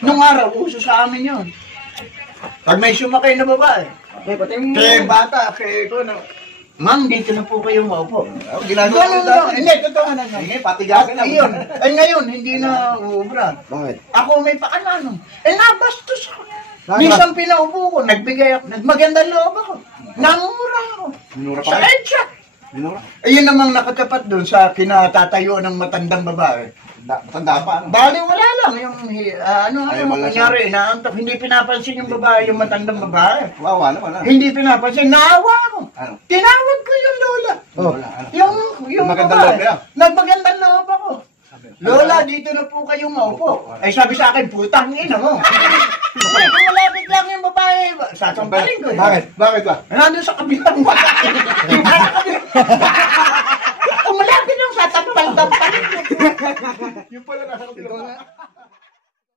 Nung araw, uso sa amin yun. Pag may sumakay na babae, kaya bata, kaya ko na, ma'am, dito na po kayo maupo. Ginagawa ko dati. Hindi, totoo na. Hindi, patigasin na. Ayun. Eh ngayon, hindi na uubra. Bakit? Ako may pakanano. Eh nabastos ako. Minsan pinaupo ko, nagbigay ako, nagmagandang loob ako. Nangura ako. Minura Sa pa. EDSA. Minura? Ayun namang nakatapat doon sa kinatatayo ng matandang babae. Matanda pa. Bali wala lang yung Ay, wala kunyari, inaantok, hindi pinapansin yung babae, yung matandang babae. Wawa naman. Hindi pinapansin, naawa ako. Ano? Tinawag ko yung lola. Wala. Ano? Yung Magandang loob yan. Nagmagandang loob ako. Lola, dito na po kayo maupo. Ay sabi sa akin, putang ina mo. Kung malapit lang yung babae, sasampaling ko. Bakit? Bakit ba? Nandun sa kabilang bahay. Kung malapit lang, satampal-tampalin ko. Yung pala nasa kabilang.